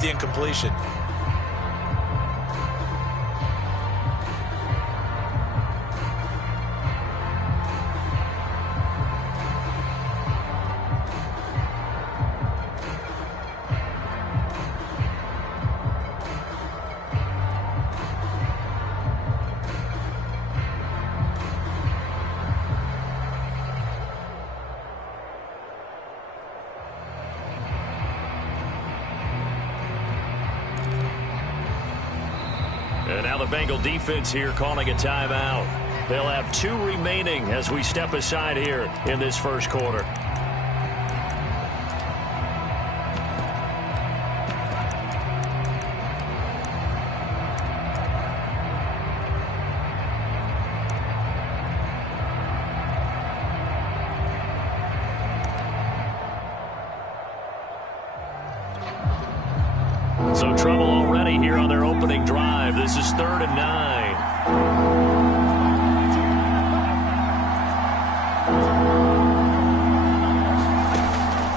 the incompletion. And now the Bengal defense here calling a timeout. They'll have 2 remaining as we step aside here in this first quarter. So trouble already here on their opening drive. This is 3rd and 9.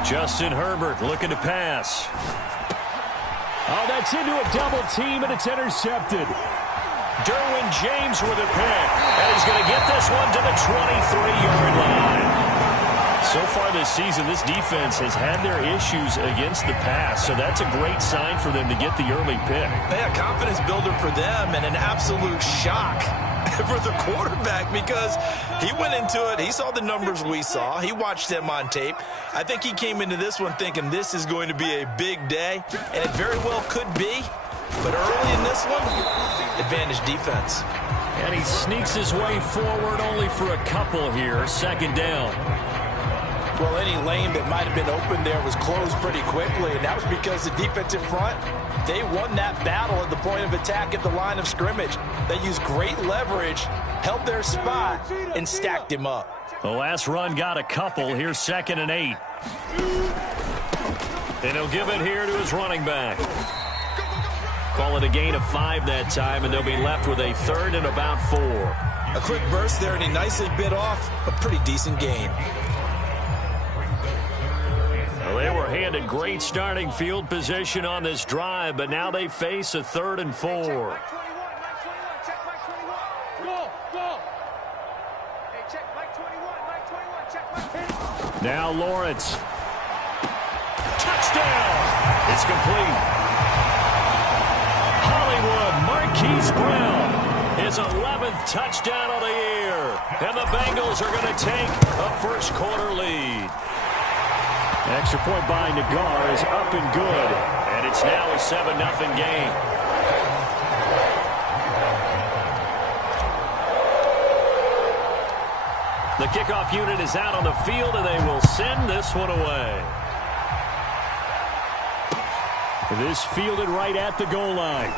Justin Herbert looking to pass. Oh, that's into a double team, and it's intercepted. Derwin James with a pick. And he's going to get this one to the 23-yard line. So far this season, this defense has had their issues against the pass, so that's a great sign for them to get the early pick. Yeah, confidence builder for them and an absolute shock for the quarterback because he went into it. He saw the numbers we saw. He watched them on tape. I think he came into this one thinking this is going to be a big day, and it very well could be. But early in this one, advantage defense. And he sneaks his way forward only for a couple here. 2nd down. Well, any lane that might have been open there was closed pretty quickly, and that was because the defensive front, they won that battle at the point of attack at the line of scrimmage. They used great leverage, held their spot, and stacked him up. The last run got a couple. Here's 2nd and 8. And he'll give it here to his running back. Call it a gain of 5 that time, and they'll be left with a 3rd and about 4. A quick burst there, and he nicely bit off a pretty decent gain. Well, they were handed great starting field position on this drive, but now they face a 3rd and 4. Now Lawrence. Touchdown! It's complete. Hollywood Marquise Brown, his 11th touchdown of the year. And the Bengals are going to take a first quarter lead. Extra point by Nagar is up and good. And it's now a 7-0 game. The kickoff unit is out on the field, and they will send this one away. This fielded right at the goal line.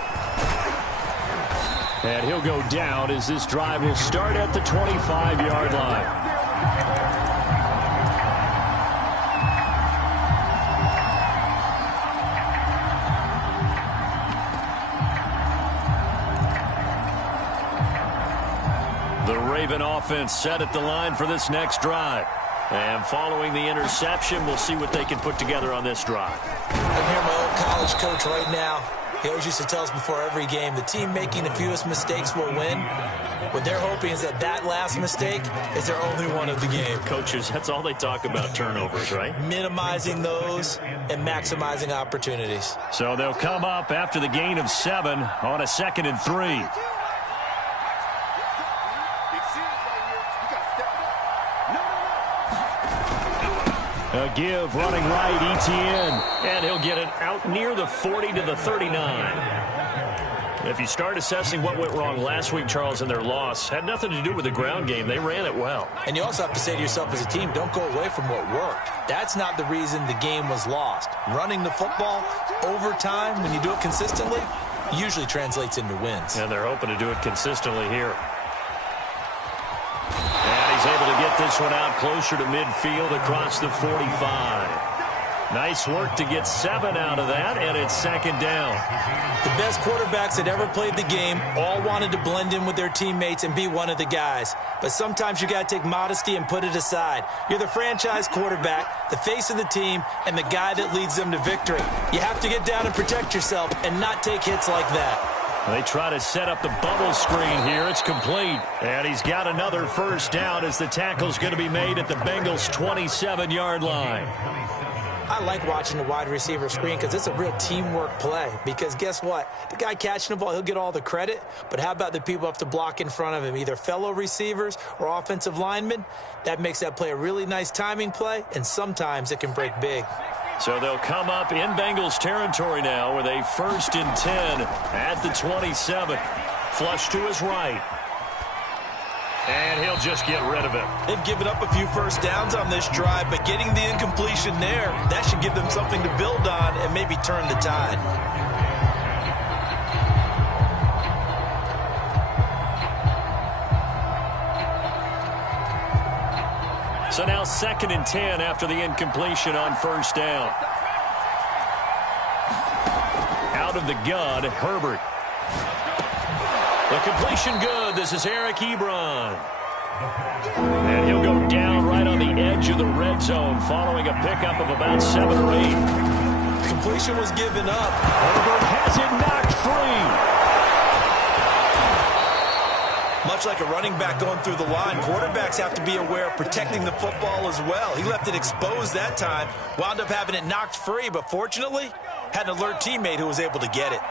And he'll go down as this drive will start at the 25-yard line. The Raven offense set at the line for this next drive. And following the interception, we'll see what they can put together on this drive. I'm here, my old college coach right now. He always used to tell us before every game, the team making the fewest mistakes will win. What they're hoping is that that last mistake is their only one of the game. Coaches, that's all they talk about, turnovers, right? Minimizing those and maximizing opportunities. So they'll come up after the gain of 7 on a 2nd and 3. A give running right, Etienne. And he'll get it out near the 40 to the 39. If you start assessing what went wrong last week, Charles, in their loss, had nothing to do with the ground game. They ran it well. And you also have to say to yourself as a team, don't go away from what worked. That's not the reason the game was lost. Running the football over time, when you do it consistently, usually translates into wins. And they're hoping to do it consistently here. And he's able to get this one out closer to midfield across the 45. Nice work to get 7 out of that, and it's second down. The best quarterbacks that ever played the game all wanted to blend in with their teammates and be one of the guys. But sometimes you got to take modesty and put it aside. You're the franchise quarterback, the face of the team, and the guy that leads them to victory. You have to get down and protect yourself and not take hits like that. They try to set up the bubble screen here. It's complete. And he's got another first down as the tackle's going to be made at the Bengals' 27-yard line. I like watching the wide receiver screen because it's a real teamwork play. Because guess what? The guy catching the ball, he'll get all the credit. But how about the people who have to block in front of him, either fellow receivers or offensive linemen? That makes that play a really nice timing play, and sometimes it can break big. So they'll come up in Bengals territory now with a 1st and 10 at the 27. Flush to his right. And he'll just get rid of it. They've given up a few first downs on this drive, but getting the incompletion there, that should give them something to build on and maybe turn the tide. So now 2nd and 10 after the incompletion on first down. Out of the gun, Herbert. The completion good. This is Eric Ebron. And he'll go down right on the edge of the red zone following a pickup of about 7 or 8. Completion was given up. Herbert has it knocked free. Much like a running back going through the line, quarterbacks have to be aware of protecting the football as well. He left it exposed that time, wound up having it knocked free, but fortunately, had an alert teammate who was able to get it.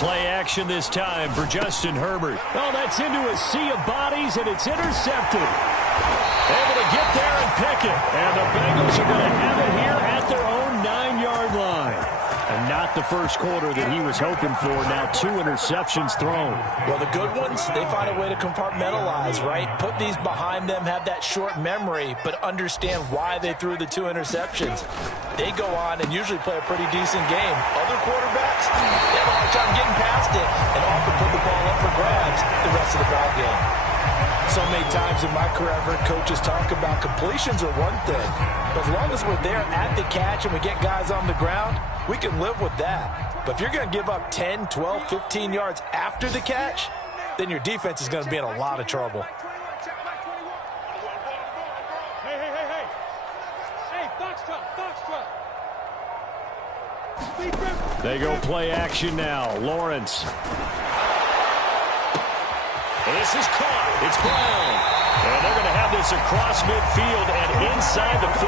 Play action this time for Justin Herbert. Oh, that's into a sea of bodies, and it's intercepted. Able to get there and pick it. And the Bengals are going to have it here at their own 9-yard line. And not the first quarter that he was hoping for. Now 2 interceptions thrown. Well, the good ones, they find a way to compartmentalize, right? Put these behind them, have that short memory, but understand why they threw the 2 interceptions. They go on and usually play a pretty decent game. Other quarterbacks, they have a hard time getting past it and often put the ball up for grabs the rest of the ball game. So many times in my career, I've heard coaches talk about completions are one thing. But as long as we're there at the catch and we get guys on the ground, we can live with that. But if you're going to give up 10, 12, 15 yards after the catch, then your defense is going to be in a lot of trouble. They go play action now. Lawrence. This is caught. It's Brown. And they're going to have this across midfield and inside the 45.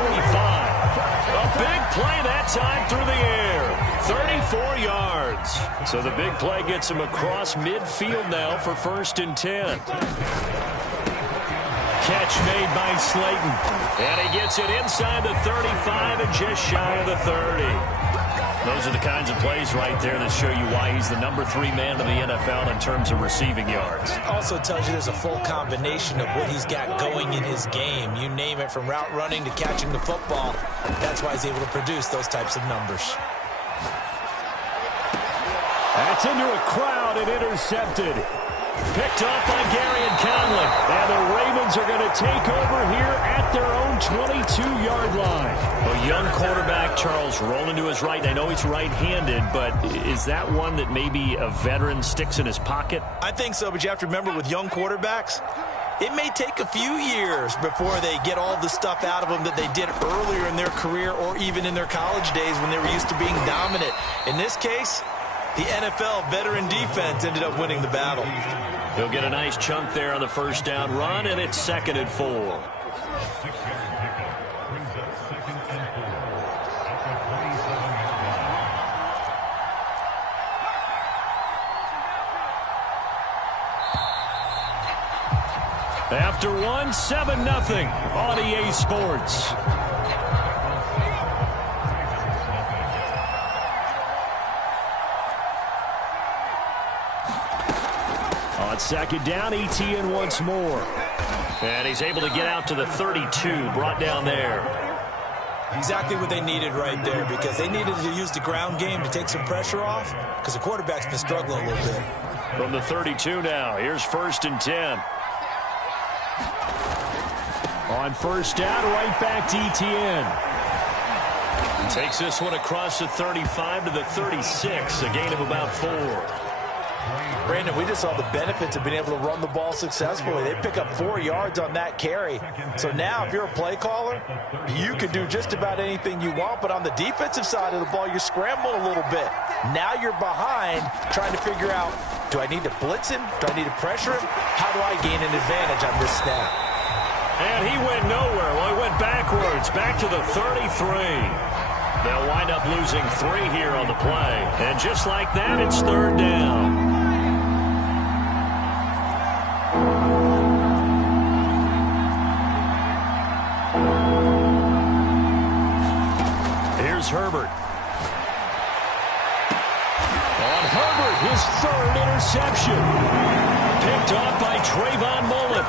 A big play that time through the air. 34 yards. So the big play gets him across midfield now for 1st and 10. Catch made by Slayton. And he gets it inside the 35 and just shy of the 30. Those are the kinds of plays right there that show you why he's the number 3 man in the NFL in terms of receiving yards. Also tells you there's a full combination of what he's got going in his game. You name it, from route running to catching the football. That's why he's able to produce those types of numbers. That's into a crowd and intercepted. Picked off by Garyon Conley. And the Ravens are going to take over here at their own 22-yard line. A young quarterback, Charles, rolling to his right. I know he's right-handed, but is that one that maybe a veteran sticks in his pocket? I think so, but you have to remember with young quarterbacks, it may take a few years before they get all the stuff out of them that they did earlier in their career or even in their college days when they were used to being dominant. In this case, the NFL veteran defense ended up winning the battle. He'll get a nice chunk there on the first down run, and it's 2nd and 4. After 1, 7-0 on EA Sports. On 2nd down, Etienne once more. And he's able to get out to the 32, brought down there. Exactly what they needed right there, because they needed to use the ground game to take some pressure off, because the quarterback's been struggling a little bit. From the 32 now, here's 1st and 10. On first down, right back to Etienne. Takes this one across the 35 to the 36, a gain of about 4. Brandon, we just saw the benefits of being able to run the ball successfully. They pick up 4 yards on that carry. So now if you're a play caller, you can do just about anything you want. But on the defensive side of the ball, you're scrambling a little bit. Now you're behind trying to figure out, do I need to blitz him? Do I need to pressure him? How do I gain an advantage on this snap? And he went nowhere. Well, he went backwards, back to the 33. They'll wind up losing 3 here on the play. And just like that, it's third down. Here's Herbert. On Herbert, his 3rd interception. Picked off by Trayvon Mullen.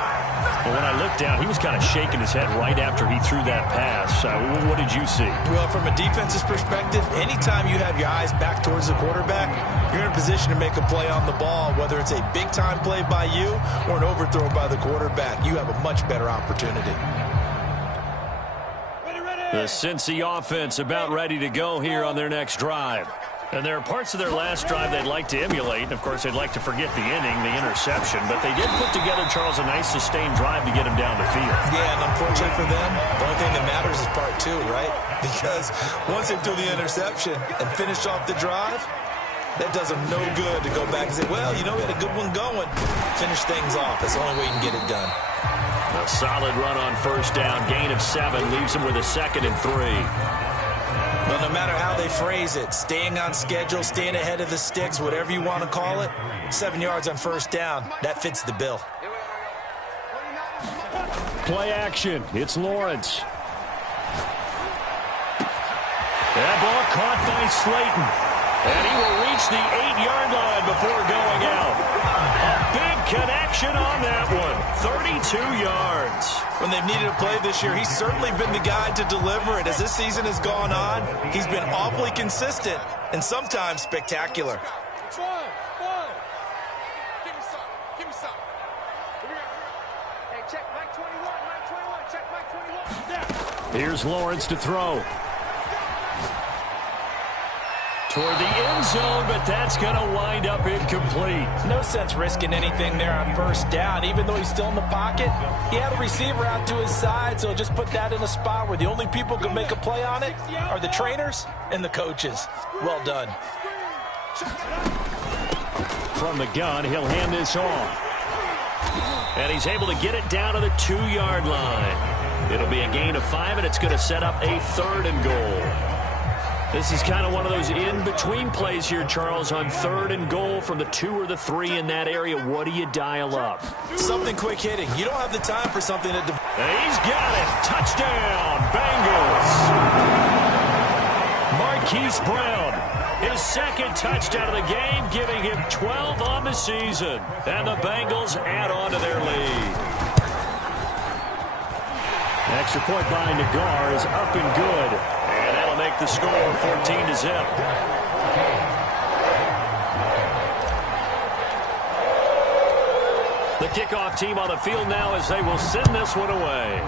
Well, when I looked down, he was kind of shaking his head right after he threw that pass. What did you see? Well, from a defense's perspective, anytime you have your eyes back towards the quarterback, you're in a position to make a play on the ball, whether it's a big-time play by you or an overthrow by the quarterback. You have a much better opportunity. The Cincy offense about ready to go here on their next drive. And there are parts of their last drive they'd like to emulate. Of course, they'd like to forget the inning, the interception. But they did put together, Charles, a nice sustained drive to get him down the field. Yeah, and unfortunately for them, the only thing that matters is part 2, right? Because once they threw the interception and finished off the drive, that does them no good to go back and say, well, you know, we had a good one going. Finish things off. That's the only way you can get it done. A solid run on first down. Gain of 7 leaves him with a 2nd and 3. Well, no matter how they phrase it, staying on schedule, staying ahead of the sticks, whatever you want to call it, 7 yards on first down, that fits the bill. Play action. It's Lawrence. That ball caught by Slayton. And he will reach the 8-yard line before going out. A big connection on that one. 32 yards. When they've needed a play this year, he's certainly been the guy to deliver it. As this season has gone on, he's been awfully consistent and sometimes spectacular. Give me some. Hey, check Mike 21. Check Mike 21. Here's Lawrence to throw. Toward the end zone, but that's going to wind up incomplete. No sense risking anything there on first down. Even though he's still in the pocket, he had a receiver out to his side, so just put that in a spot where the only people who can make a play on it are the trainers and the coaches. Well done. From the gun, he'll hand this off. And he's able to get it down to the 2-yard line. It'll be a gain of 5, and it's going to set up a 3rd and goal. This is kind of one of those in-between plays here, Charles, on 3rd and goal from the 2 or the 3 in that area. What do you dial up? Something quick hitting. You don't have the time for something that... He's got it. Touchdown, Bengals. Marquise Brown, his 2nd touchdown of the game, giving him 12 on the season. And the Bengals add on to their lead. Extra point by Nagar is up and good. And that'll make the score 14-0. The kickoff team on the field now as they will send this one away.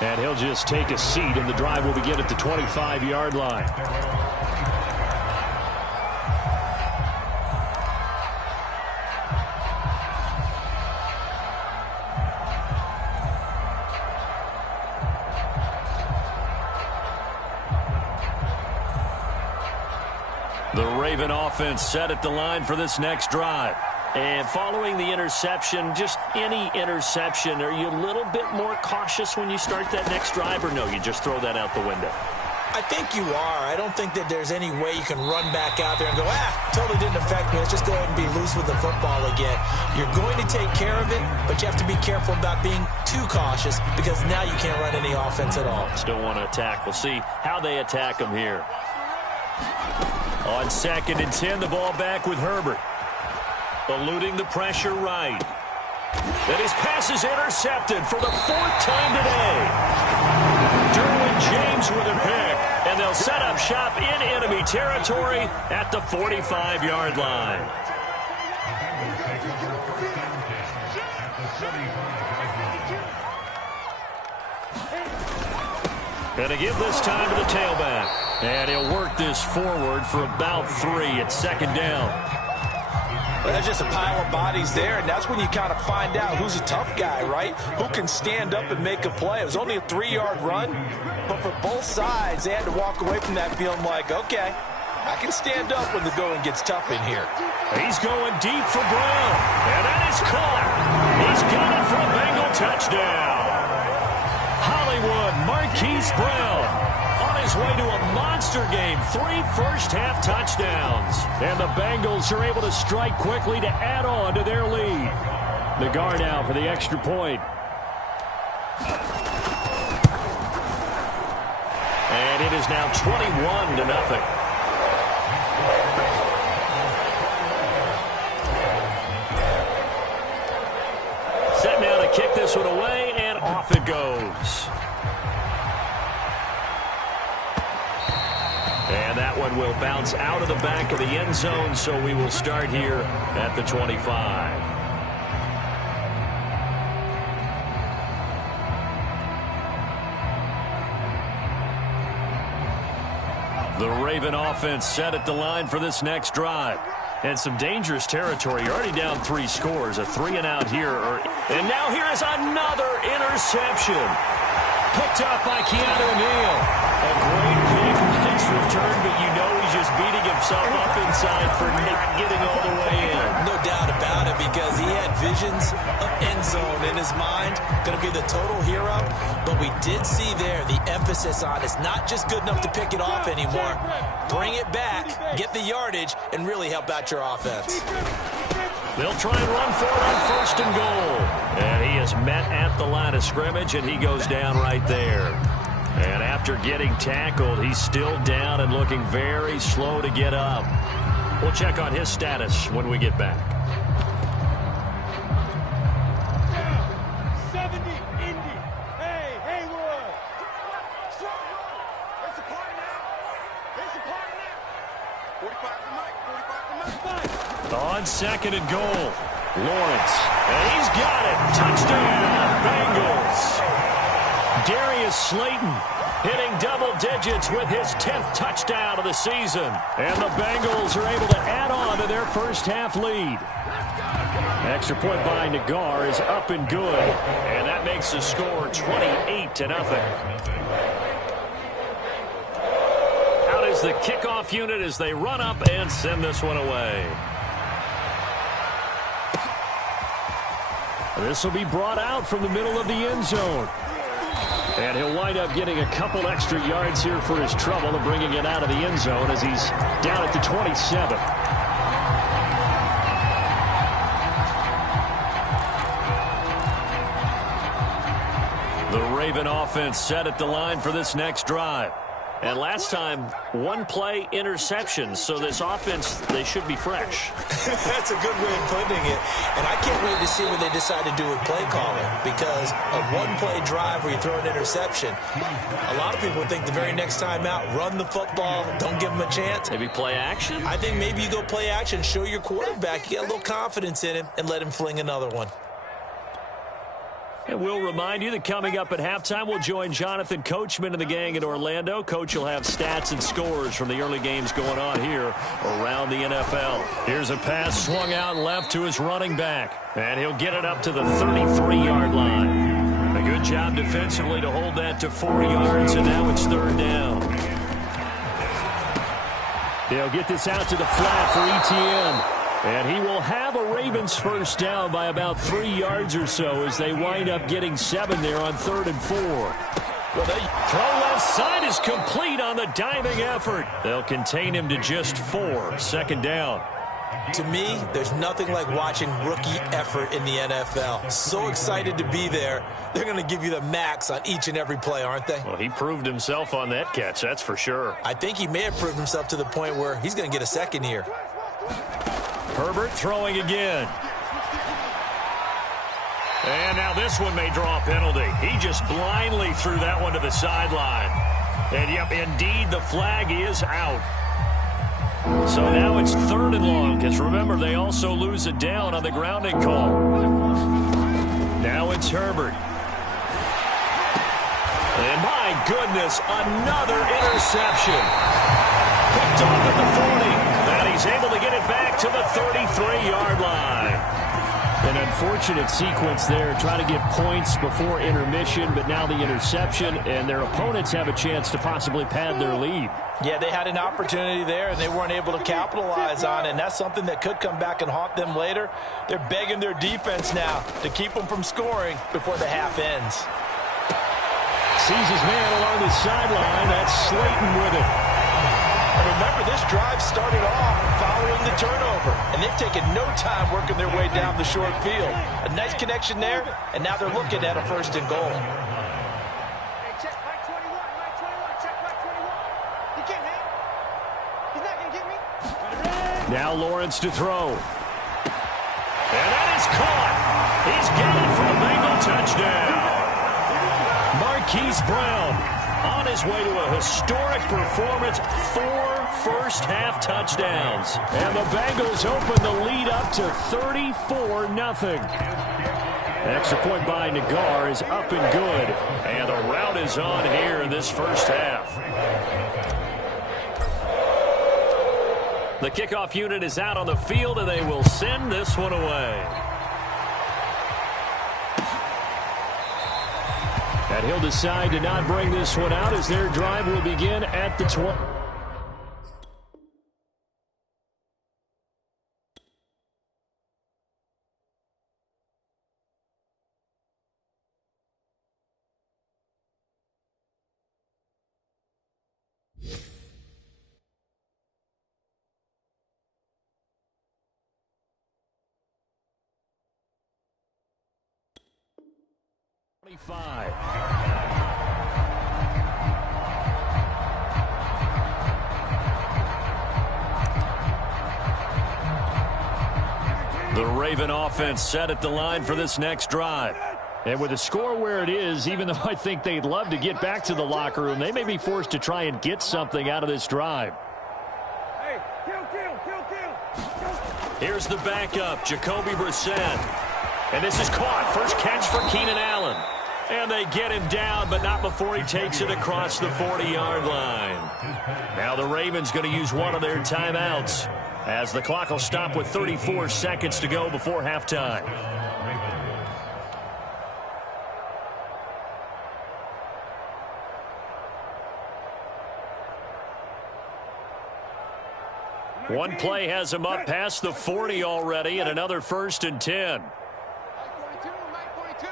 And he'll just take a seat, and the drive will begin at the 25-yard line. The Raven offense set at the line for this next drive. And following the interception, just any interception, are you a little bit more cautious when you start that next drive, or no, you just throw that out the window? I think you are. I don't think that there's any way you can run back out there and go, totally didn't affect me. Let's just go ahead and be loose with the football again. You're going to take care of it, but you have to be careful about being too cautious because now you can't run any offense at all. Still want to attack. We'll see how they attack them here. On 2nd and 10, the ball back with Herbert. Eluding the pressure right. And his pass is intercepted for the 4th time today. Derwin James with a pick. And they'll set up shop in enemy territory at the 45-yard line. And to give this time to the tailback. And he'll work this forward for about 3 at second down. Well, that's just a pile of bodies there, and that's when you kind of find out who's a tough guy, right? Who can stand up and make a play. It was only a 3-yard run, but for both sides, they had to walk away from that feeling like, okay, I can stand up when the going gets tough in here. He's going deep for Brown, and that is caught. He's got it for a Bengal touchdown. Hollywood Marquise Brown on his way to a monster game. 3 first-half touchdowns. And the Bengals are able to strike quickly to add on to their lead. The guard out for the extra point. And it is now 21-0. Set now to kick this one away, and off it goes. And that one will bounce out of the back of the end zone, so we will start here at the 25. The Raven offense set at the line for this next drive. And some dangerous territory. You're already down 3 scores. A 3-and-out here. And now here is another interception. Picked up by Keanu Neal. A great pick. Nice return, but you know he's just beating himself up inside for not getting all the way in. No doubt about it, because he had visions of end zone in his mind. Going to be the total hero. But we did see there the emphasis on it's not just good enough to pick it off anymore. Bring it back, get the yardage, and really help out your offense. They'll try and run for it on 1st and goal. And he is met at the line of scrimmage, and he goes down right there. And after getting tackled, he's still down and looking very slow to get up. We'll check on his status when we get back. 70, Indy. Hey, Haywood. There's a party now. There's a party now. 45 for Mike. 45 for Mike. On 2nd and goal, Lawrence. And he's got it. Touchdown, Bengals. Darius Slayton hitting double digits with his 10th touchdown of the season. And the Bengals are able to add on to their first-half lead. Extra point by Nagar is up and good. And that makes the score 28-0. Out is the kickoff unit as they run up and send this one away. This will be brought out from the middle of the end zone. And he'll wind up getting a couple extra yards here for his trouble and bringing it out of the end zone as he's down at the 27. The Raven offense set at the line for this next drive. And last time, 1-play interception. So this offense, they should be fresh. That's a good way of putting it. And I can't wait to see what they decide to do with play calling, because a 1-play drive where you throw an interception, a lot of people think the very next time out, run the football, don't give them a chance. Maybe play action? I think maybe you go play action, show your quarterback, get a little confidence in him, and let him fling another one. And we'll remind you that coming up at halftime, we'll join Jonathan Coachman and the gang in Orlando. Coach will have stats and scores from the early games going on here around the NFL. Here's a pass swung out left to his running back. And he'll get it up to the 33-yard line. A good job defensively to hold that to 4 yards, and now it's 3rd down. They'll get this out to the flat for ETN. And he will have a Ravens first down by about 3 yards or so as they wind up getting 7 there on 3rd and 4. Well, the throw left side is complete on the diving effort. They'll contain him to just 4. 2nd down. To me, there's nothing like watching rookie effort in the NFL. So excited to be there. They're going to give you the max on each and every play, aren't they? Well, he proved himself on that catch, that's for sure. I think he may have proved himself to the point where he's going to get a second here. Herbert throwing again. And now this one may draw a penalty. He just blindly threw that one to the sideline. And, yep, indeed, the flag is out. So now it's 3rd and long, because remember, they also lose it down on the grounding call. Now it's Herbert. And my goodness, another interception. Picked off at the 40. And he's able to get it back to the 33-yard line. An unfortunate sequence there, trying to get points before intermission, but now the interception, and their opponents have a chance to possibly pad their lead. Yeah, they had an opportunity there, and they weren't able to capitalize on it, and that's something that could come back and haunt them later. They're begging their defense now to keep them from scoring before the half ends. Sees his man along the sideline. That's Slayton with it. And remember, this drive started off following the turnover, and they've taken no time working their way down the short field. A nice connection there, and now they're looking at a 1st and goal. Hey, check Mike 21, Mike 21, check Mike 21. He can't hang. He's not going to get me. Now Lawrence to throw. And that is caught. He's got it for a Bengal touchdown. Marquise Brown on his way to a historic performance, 4 first-half touchdowns. And the Bengals open the lead up to 34-0. Extra point by Nagar is up and good. And the rout is on here in this first half. The kickoff unit is out on the field, and they will send this one away. And he'll decide to not bring this one out as their drive will begin at the 20. The Raven offense set at the line for this next drive. And with the score where it is, even though I think they'd love to get back to the locker room, they may be forced to try and get something out of this drive. Hey, kill. Here's the backup, Jacoby Brissett. And this is caught. First catch for Keenan Allen. And they get him down, but not before he takes it across the 40-yard line. Now the Ravens going to use one of their timeouts, as the clock will stop with 34 seconds to go before halftime. One play has him up past the 40 already, and another 1st and 10. Mike 42.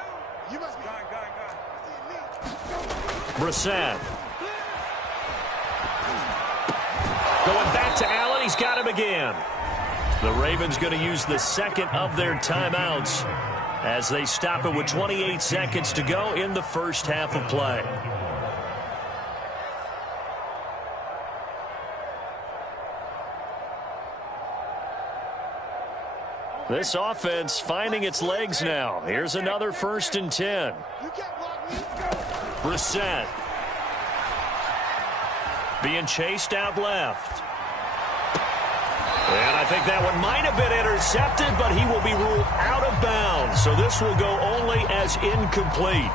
You must be going. Brissett. Going back to Allen. He's got him again. The Ravens going to use the second of their timeouts as they stop it with 28 seconds to go in the first half of play. This offense finding its legs now. Here's another 1st and 10. Brissett being chased out left. And I think that one might have been intercepted, but he will be ruled out of bounds. So this will go only as incomplete.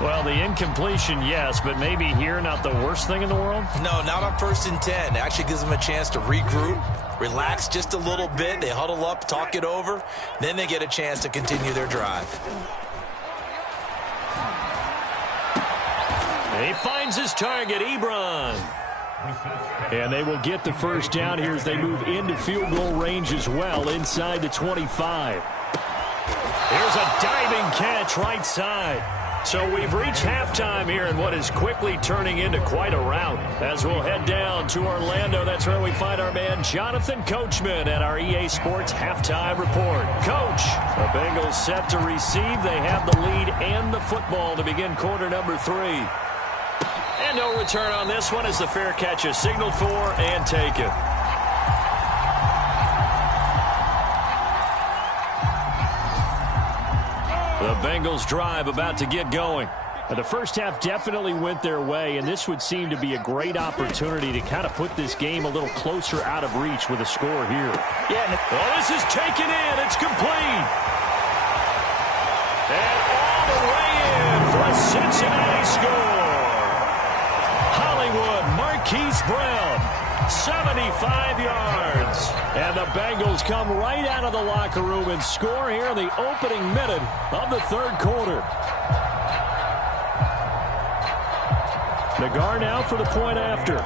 Well, the incompletion, yes, but maybe here not the worst thing in the world? No, not on 1st and 10. It actually gives them a chance to regroup, relax just a little bit. They huddle up, talk it over. Then they get a chance to continue their drive. And he finds his target, Ebron. And they will get the first down here as they move into field goal range as well, inside the 25. Here's a diving catch right side. So we've reached halftime here in what is quickly turning into quite a rout. As we'll head down to Orlando, that's where we find our man Jonathan Coachman at our EA Sports Halftime Report. Coach, the Bengals set to receive. They have the lead and the football to begin quarter number 3. And no return on this one as the fair catch is signaled for and taken. The Bengals drive about to get going. The first half definitely went their way, and this would seem to be a great opportunity to kind of put this game a little closer out of reach with a score here. Yeah. Well, this is taken in. It's complete. And all the way in for a Cincinnati score. Hollywood Marquise Brown, 75 yards. And the Bengals come right out of the locker room and score here in the opening minute of the third quarter. Nagar now for the point after.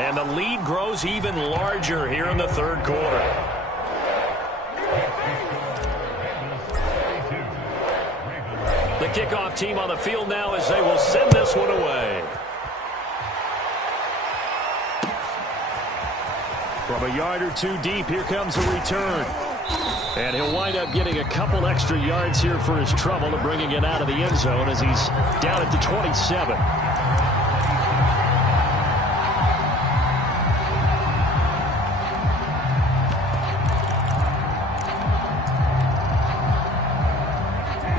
And the lead grows even larger here in the third quarter. The kickoff team on the field now as they will send this one away. From a yard or two deep, here comes a return. And he'll wind up getting a couple extra yards here for his trouble and bringing it out of the end zone as he's down at the 27.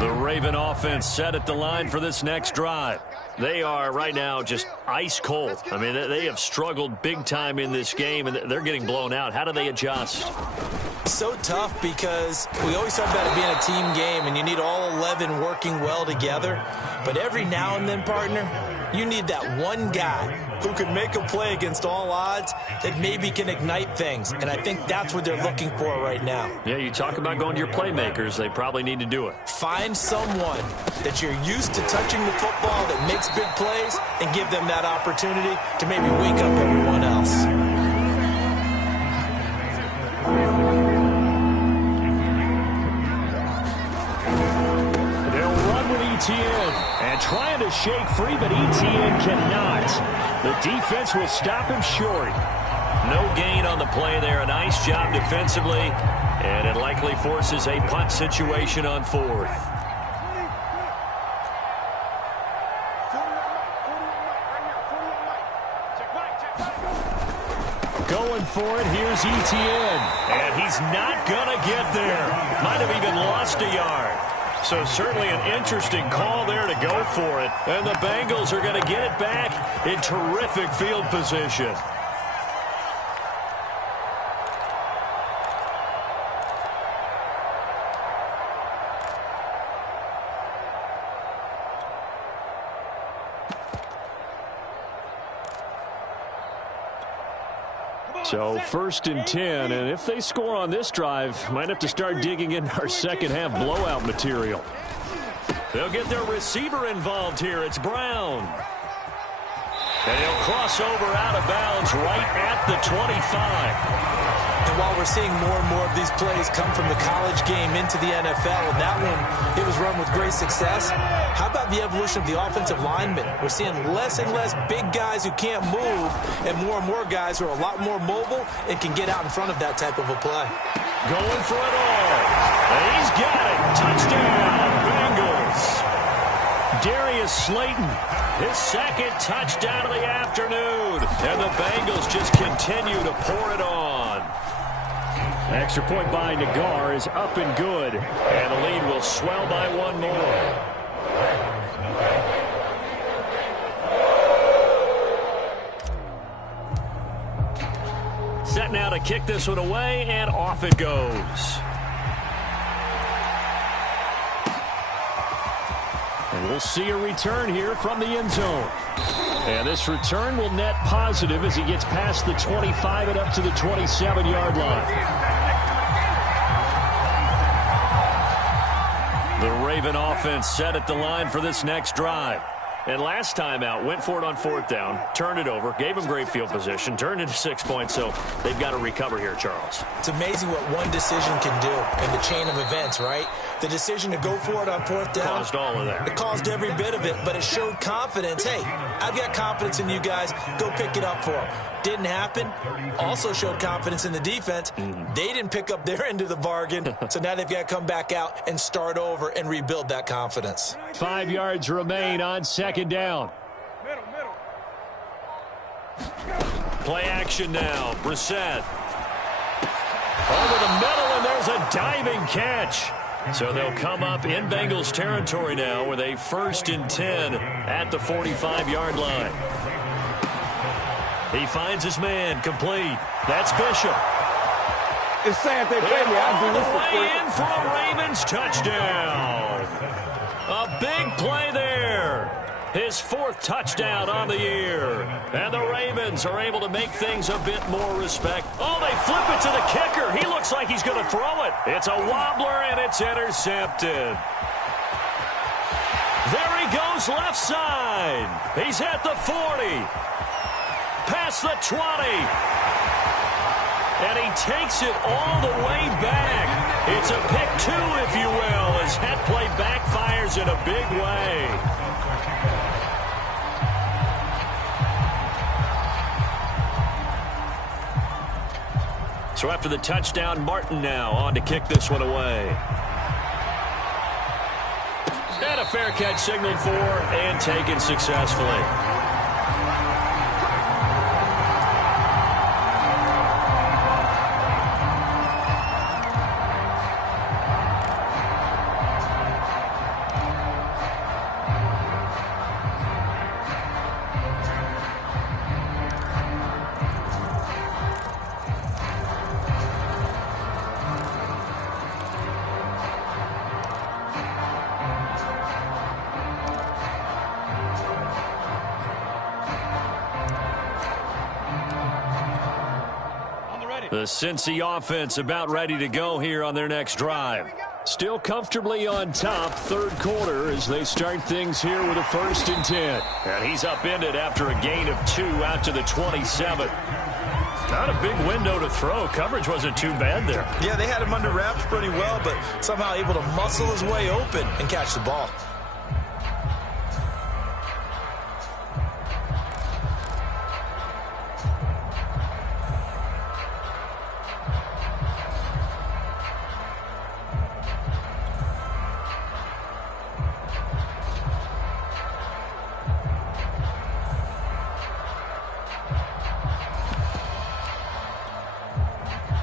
The Raven offense set at the line for this next drive. They are right now just ice cold. I mean, they have struggled big time in this game, and they're getting blown out. How do they adjust? So tough because we always talk about it being a team game, and you need all 11 working well together. But every now and then, partner, you need that one guy who can make a play against all odds that maybe can ignite things. And I think that's what they're looking for right now. Yeah, you talk about going to your playmakers. They probably need to do it. Find someone that you're used to touching the football that makes big plays and give them that opportunity to maybe wake up everyone else. Etienne, and trying to shake free, but Etienne cannot. The defense will stop him short. No gain on the play there. A nice job defensively, and it likely forces a punt situation on fourth. Going for it, here's Etienne, and he's not going to get there. Might have even lost a yard. So certainly an interesting call there to go for it. And the Bengals are going to get it back in terrific field position. So 1st and 10, and if they score on this drive, might have to start digging in our second half blowout material. They'll get their receiver involved here. It's Brown. And he'll cross over out of bounds right at the 25. And while we're seeing more and more of these plays come from the college game into the NFL, and that one, it was run with great success, how about the evolution of the offensive linemen? We're seeing less and less big guys who can't move and more guys who are a lot more mobile and can get out in front of that type of a play. Going for it all. And he's got it. Touchdown, Bengals. Darius Slayton, his second touchdown of the afternoon. And the Bengals just continue to pour it on. Extra point by Nagar is up and good. And the lead will swell by one more. Set now to kick this one away, and off it goes. And we'll see a return here from the end zone. And this return will net positive as he gets past the 25 and up to the 27-yard line. The Raven offense set at the line for this next drive. And last time out, went for it on 4th down, turned it over, gave them great field position, turned into 6 points, so they've got to recover here, Charles. It's amazing what one decision can do in the chain of events, right? The decision to go for it on 4th down. Caused all of that. It caused every bit of it, but it showed confidence. Hey, I've got confidence in you guys. Go pick it up for them. Didn't happen. Also showed confidence in the defense. They didn't pick up their end of the bargain, so now they've got to come back out and start over and rebuild that confidence. 5 yards remain on 2nd down. Play action now. Brissett. Over the middle, and there's a diving catch. So they'll come up in Bengals territory now with a 1st and 10 at the 45-yard line. He finds his man, complete. That's Bishop. It's sad they play me. I do this for free. In for a Ravens touchdown. A big play there. His 4th touchdown on the year. And the Ravens are able to make things a bit more respect. Oh, they flip it to the kicker. He looks like he's going to throw it. It's a wobbler, and it's intercepted. There he goes left side. He's at the 40. Past the 20. And he takes it all the way back. It's a pick 2, if you will, as that play backfires in a big way. So after the touchdown, Martin now on to kick this one away. And a fair catch signaled for and taken successfully. The Cincy offense about ready to go here on their next drive. Still comfortably on top, 3rd quarter as they start things here with a 1st and 10. And he's upended after a gain of 2 out to the 27. Not a big window to throw. Coverage wasn't too bad there. Yeah, they had him under wraps pretty well, but somehow able to muscle his way open and catch the ball.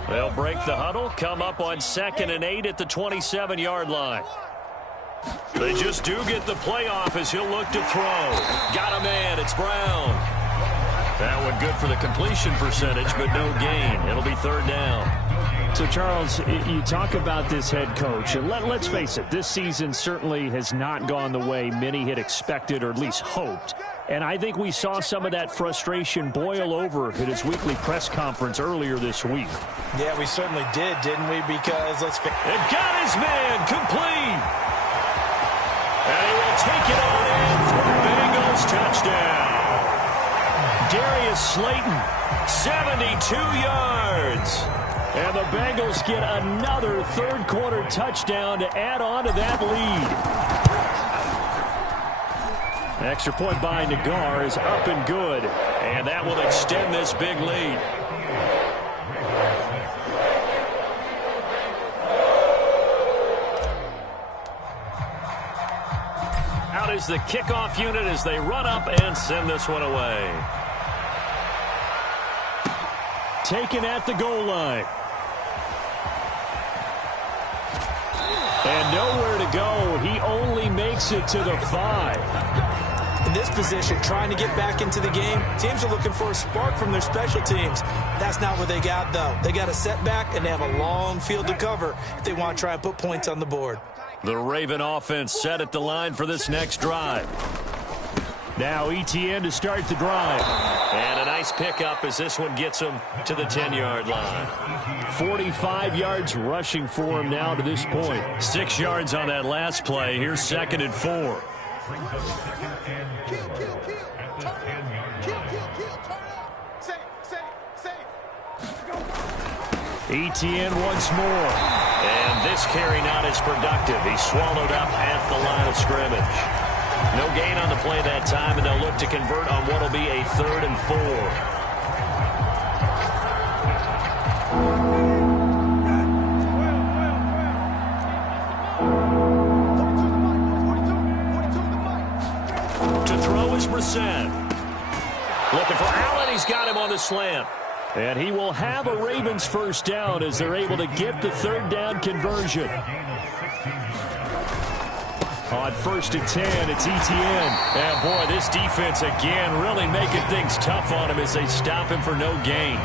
They'll break the huddle, come up on 2nd and 8 at the 27-yard line. They just do get the play off as he'll look to throw. Got a man, it's Brown. That one good for the completion percentage, but no gain. It'll be 3rd down. So, Charles, you talk about this head coach, and let's face it, this season certainly has not gone the way many had expected or at least hoped. And I think we saw some of that frustration boil over at his weekly press conference earlier this week. Yeah, we certainly did, didn't we? Because let's face it. It got his man complete. And he will take it on in for a Bengals touchdown. Darius Slayton, 72 yards. And the Bengals get another 3rd quarter touchdown to add on to that lead. Extra point by Nagar is up and good. And that will extend this big lead. Out is the kickoff unit as they run up and send this one away. Taken at the goal line. And nowhere to go. He only makes it to the 5. In this position, trying to get back into the game, teams are looking for a spark from their special teams. That's not what they got, though. They got a setback, and they have a long field to cover if they want to try and put points on the board. The Raven offense set at the line for this next drive. Now ETN to start the drive. And a nice pickup as this one gets him to the 10-yard line. 45 yards rushing for him now to this point. 6 yards on that last play. Here's 2nd and 4. ETN once more. And this carry not as productive. He's swallowed up at the line of scrimmage. No gain on the play that time, and they'll look to convert on what will be a 3rd and 4. To throw is Brissett. Looking for Allen. He's got him on the slant. And he will have a Ravens 1st down as they're able to get the 3rd down conversion. On 1st and 10, it's Etienne. And boy, this defense again really making things tough on him as they stop him for no gain.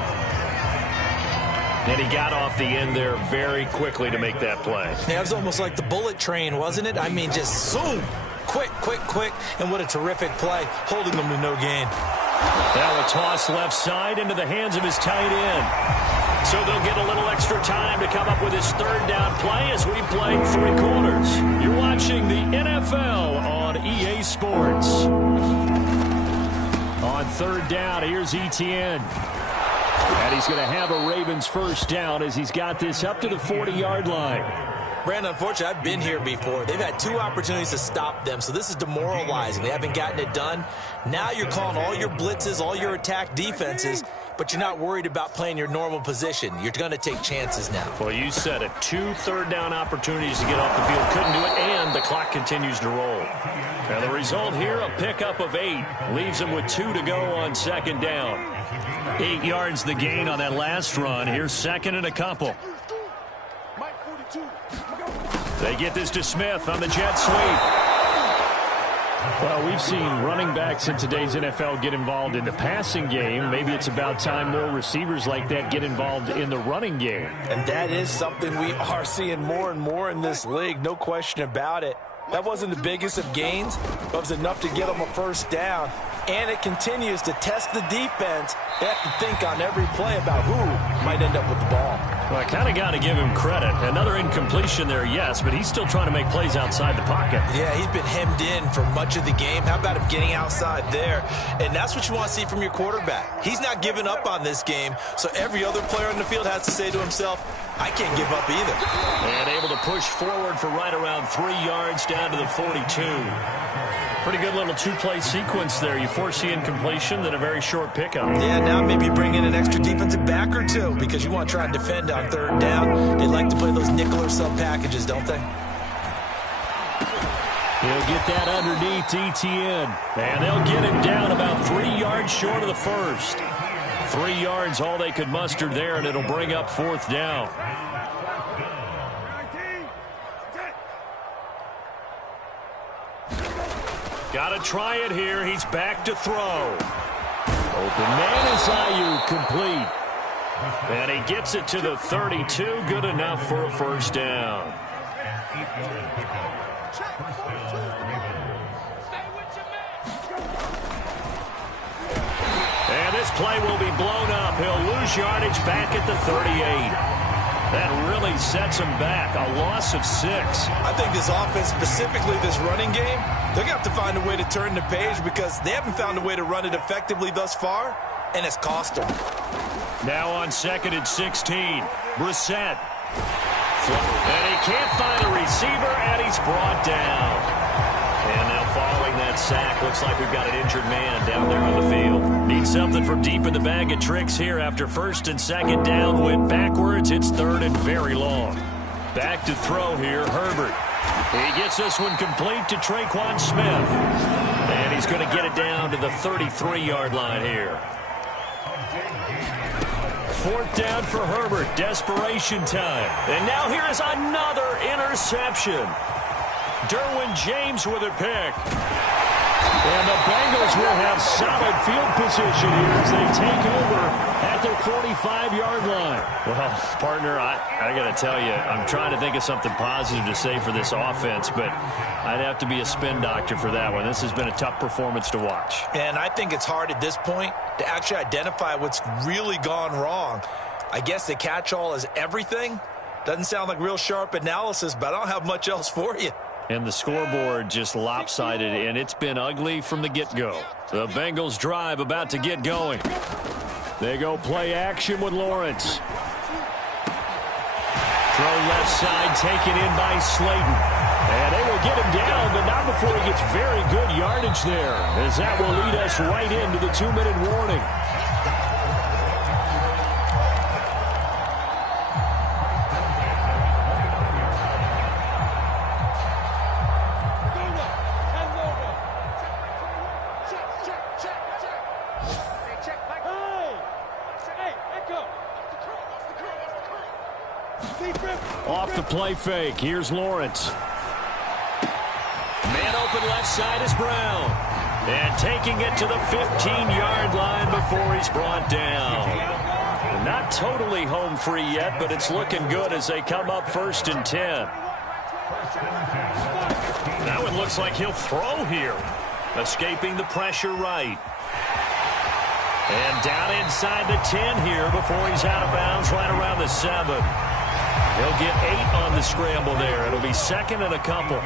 And he got off the end there very quickly to make that play. Yeah, it was almost like the bullet train, wasn't it? I mean, just zoom. Quick, quick, quick. And what a terrific play, holding them to no gain. Now a toss left side into the hands of his tight end. So they'll get a little extra time to come up with his third down play as we play 3 quarters. You're watching the NFL on EA Sports. On 3rd down, here's Etienne. And he's going to have a Ravens first down as he's got this up to the 40-yard line. Brandon, unfortunately, I've been here before. They've had 2 opportunities to stop them, so this is demoralizing. They haven't gotten it done. Now you're calling all your blitzes, all your attack defenses, but you're not worried about playing your normal position. You're going to take chances now. Well, you said it. 2 third-down opportunities to get off the field. Couldn't do it, and the clock continues to roll. And the result here, a pickup of 8. Leaves them with 2 to go on 2nd down. 8 yards the gain on that last run. Here's 2nd and a couple. They get this to Smith on the jet sweep. Well, we've seen running backs in today's NFL get involved in the passing game. Maybe it's about time more receivers like that get involved in the running game. And that is something we are seeing more and more in this league, no question about it. That wasn't the biggest of gains, but it was enough to get them a first down. And it continues to test the defense. They have to think on every play about who might end up with the ball. Well, I kind of got to give him credit. Another incompletion there, yes, but he's still trying to make plays outside the pocket. Yeah, he's been hemmed in for much of the game. How about him getting outside there? And that's what you want to see from your quarterback. He's not giving up on this game, so every other player on the field has to say to himself, I can't give up either. And able to push forward for right around 3 yards down to the 42. Pretty good little 2-play sequence there. You force the incompletion, then a very short pickup. Yeah, now maybe bring in an extra defensive back or 2 because you want to try and defend on 3rd down. They like to play those nickel or sub packages, don't they? He'll get that underneath Etienne. And they'll get him down about 3 yards short of the first. 3 yards all they could muster there, and it'll bring up 4th down. Got to try it here. He's back to throw. Open man is Ayuk, complete. And he gets it to the 32. Good enough for a first down. And this play will be blown up. He'll lose yardage back at the 38. That really sets him back. A loss of 6. I think this offense, specifically this running game, they're going to have to find a way to turn the page because they haven't found a way to run it effectively thus far, and it's cost them. Now on 2nd and 16, Brissett. And he can't find a receiver, and he's brought down. And now following that sack, looks like we've got an injured man down there on the field. Need something from deep in the bag of tricks here after 1st and 2nd down. Went backwards. It's 3rd and very long. Back to throw here, Herbert. He gets this one complete to Traquan Smith. And he's going to get it down to the 33-yard line here. 4th down for Herbert. Desperation time. And now here is another interception. Derwin James with a pick. And the Bengals will have solid field position here as they take over at their 45-yard line. Well, partner, I got to tell you, I'm trying to think of something positive to say for this offense, but I'd have to be a spin doctor for that one. This has been a tough performance to watch. And I think it's hard at this point to actually identify what's really gone wrong. I guess the catch-all is everything. Doesn't sound like real sharp analysis, but I don't have much else for you. And the scoreboard just lopsided, and it's been ugly from the get-go. The Bengals drive about to get going. They go play action with Lawrence. Throw left side, taken in by Slayton. And they will get him down, but not before he gets very good yardage there, as that will lead us right into the 2-minute warning. Off the play fake. Here's Lawrence. open left side is Brown. And taking it to the 15-yard line before he's brought down. Not totally home free yet, but it's looking good as they come up 1st and 10. That one looks like he'll throw here. Escaping the pressure right. And down inside the 10 here before he's out of bounds right around the 7. He'll get 8 on the scramble there. It'll be 2nd and a couple.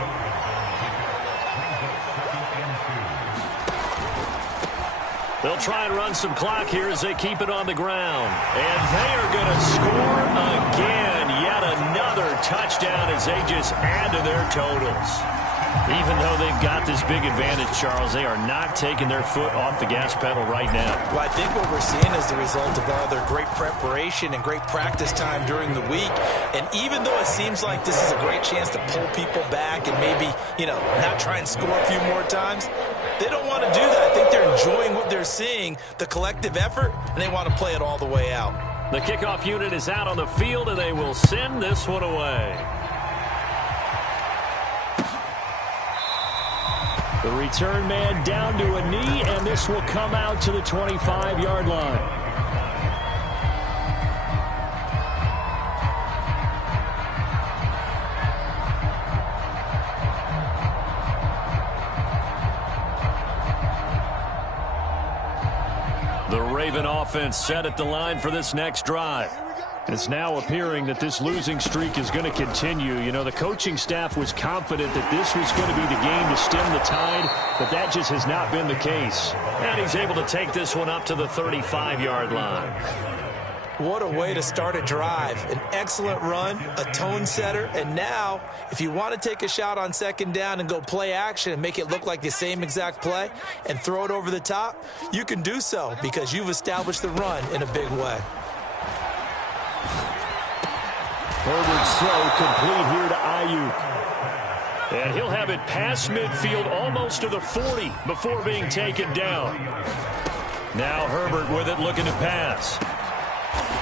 They'll try and run some clock here as they keep it on the ground. And they are going to score again. Yet another touchdown as they just add to their totals. Even though they've got this big advantage, Charles, they are not taking their foot off the gas pedal right now. Well, I think what we're seeing is the result of all their great preparation and great practice time during the week. And even though it seems like this is a great chance to pull people back and maybe, not try and score a few more times, they don't want to do that. I think they're enjoying what they're seeing, the collective effort, and they want to play it all the way out. The kickoff unit is out on the field, and they will send this one away. The return man down to a knee, and this will come out to the 25-yard line. The Raven offense set at the line for this next drive. It's now appearing that this losing streak is going to continue. The coaching staff was confident that this was going to be the game to stem the tide, but that just has not been the case. And he's able to take this one up to the 35-yard line. What a way to start a drive. An excellent run, a tone setter, and now if you want to take a shot on 2nd down and go play action and make it look like the same exact play and throw it over the top, you can do so because you've established the run in a big way. Herbert's throw complete here to Ayuk. And he'll have it past midfield almost to the 40 before being taken down. Now Herbert with it looking to pass.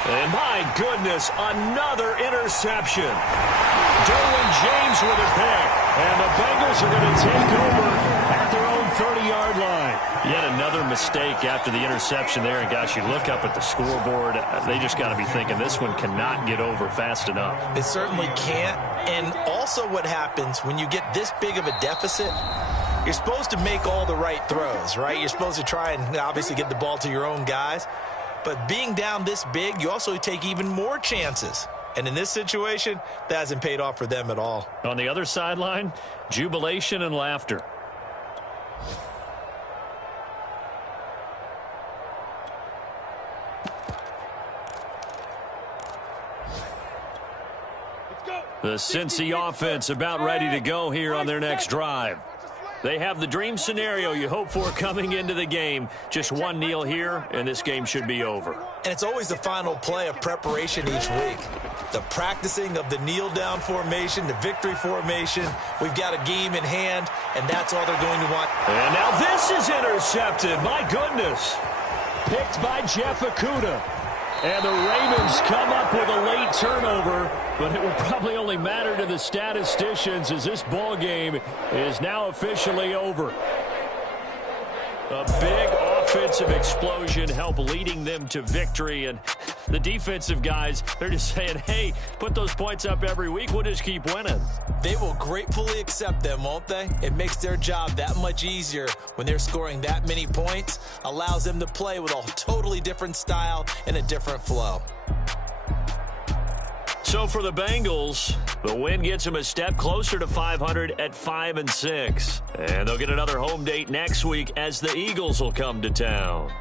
And my goodness, another interception. Derwin James with a pick. And the Bengals are going to take over at their own 30-yard line. Yet another mistake after the interception there. And gosh, you look up at the scoreboard, they just got to be thinking this one cannot get over fast enough. It certainly can't. And also what happens when you get this big of a deficit, you're supposed to make all the right throws, right? You're supposed to try and obviously get the ball to your own guys. But being down this big, you also take even more chances. And in this situation, that hasn't paid off for them at all. On the other sideline, jubilation and laughter. The Cincy offense about ready to go here on their next drive. They have the dream scenario you hope for coming into the game. Just one kneel here, and this game should be over. And it's always the final play of preparation each week. The practicing of the kneel-down formation, the victory formation. We've got a game in hand, and that's all they're going to want. And now this is intercepted. My goodness. Picked by Jeff Okudah. And the Ravens come up with a late turnover, but it will probably only matter to the statisticians as this ball game is now officially over. A big offensive explosion helped leading them to victory, and the defensive guys, they're just saying, hey, put those points up every week, we'll just keep winning. They will gratefully accept them, won't they? It makes their job that much easier when they're scoring that many points, allows them to play with a totally different style and a different flow. So for the Bengals, the win gets them a step closer to 500 at 5-6. And they'll get another home date next week as the Eagles will come to town.